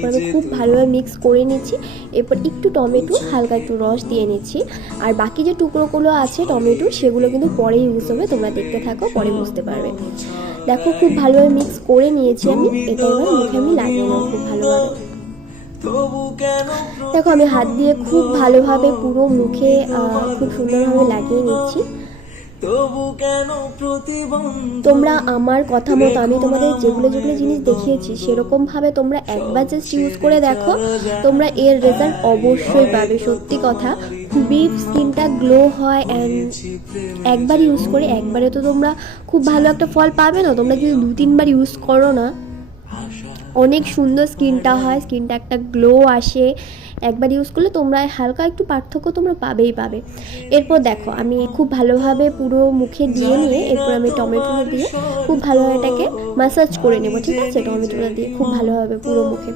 এরপর আমি খুব ভালোভাবে মিক্স করে নিচ্ছি। এরপর একটু টমেটো হালকা একটু রস দিয়ে নিচ্ছি। আর বাকি যে টুকরোগুলো আছে টমেটোর সেগুলো কিন্তু পরে ইউজ হবে, তোমরা দেখতে থাকো, পরে বুঝতে পারবে। দেখো খুব ভালোভাবে মিক্স করে নিয়েছি আমি। এটা এবার মুখে আমি লাগিয়ে নেব খুব ভালোভাবে। দেখো আমি হাত দিয়ে খুব ভালোভাবে পুরো মুখে খুব সুন্দরভাবে লাগিয়ে নিচ্ছি। তোমরা আমার কথা মতো আমি তোমাদের যেগুলো যেগুলো জিনিস দেখিয়েছি সেরকমভাবে তোমরা একবার জাস্ট ইউজ করে দেখো, তোমরা এর রেজাল্ট অবশ্যই পাবে। সত্যি কথা, খুবই স্কিনটা গ্লো হয়। অ্যান্ড একবার ইউজ করে একবারে তো তোমরা খুব ভালো একটা ফল পাবে না, তোমরা যদি 2-3 বার ইউজ করো না, অনেক সুন্দর স্কিনটা হয়, স্কিনটা একটা গ্লো আসে। একবার ইউজ করলে তোমরা হালকা একটু পার্থক্য তোমরা পাবেই পাবে। এরপর দেখো আমি খুব ভালোভাবে পুরো মুখে দিয়ে নিয়ে এরপর আমি টমেটোটা দিয়ে খুব ভালোভাবে এটাকে ম্যাসাজ করে নেব, ঠিক আছে? টমেটোটা দিয়ে খুব ভালোভাবে পুরো মুখে।